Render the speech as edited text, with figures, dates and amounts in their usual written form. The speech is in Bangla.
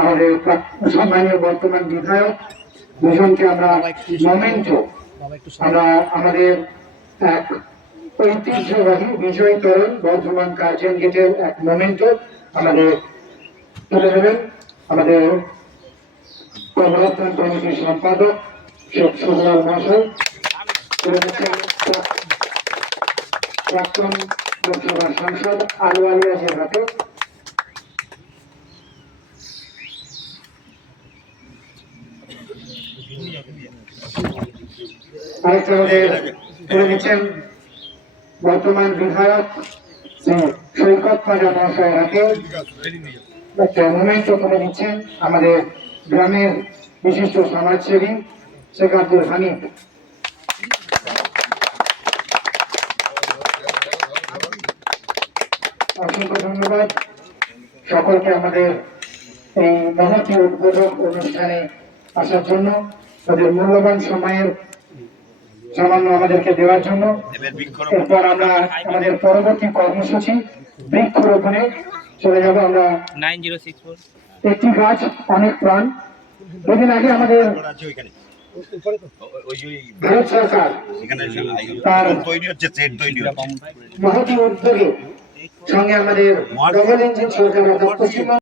আমাদের সম্মানীয় বর্তমান বিধায়ক দুজনকে আমরা মোমেন্টো আমরা আমাদের এক ঐতিহ্যবাহী বিজয় তরণ বর্ধমান কার্জন গেটের এক মোমেন্টো আমাদের তুলে দেবেন আমাদের কর্মরক্ষণ কমিটির সম্পাদক শেখ সুজলাল মহাশয়, প্রাক্তন লোকসভার সাংসদ আলু আলিয়াজের হাতে। আরেকটা আমাদের তুলে দিচ্ছেন বর্তমান বিধায়ক সৈকত পাজা মহাশয়ের হাতে একটা মোমেন্টো তুলে দিচ্ছেন আমাদের গ্রামের বিশিষ্ট সমাজসেবী শেখ আব্দুল হামিদ। অসংখ্য ধন্যবাদ সকলকে আমাদের এই মহতী উদ্বোধক অনুষ্ঠানে আসার জন্য, তাদের মূল্যবান সময়ের সামান্য আমাদেরকে দেওয়ার জন্য। এরপর আমরা আমাদের পরবর্তী কর্মসূচি বৃক্ষরোপণে চলে যাব। আমরা 9064 একটি গাছ অনেক প্রাণ। দুদিন আগে আমাদের ভারত সরকার তার মহতী উদ্যোগে সঙ্গে আমাদের ডবল ইঞ্জিন সরকার পশ্চিমবঙ্গ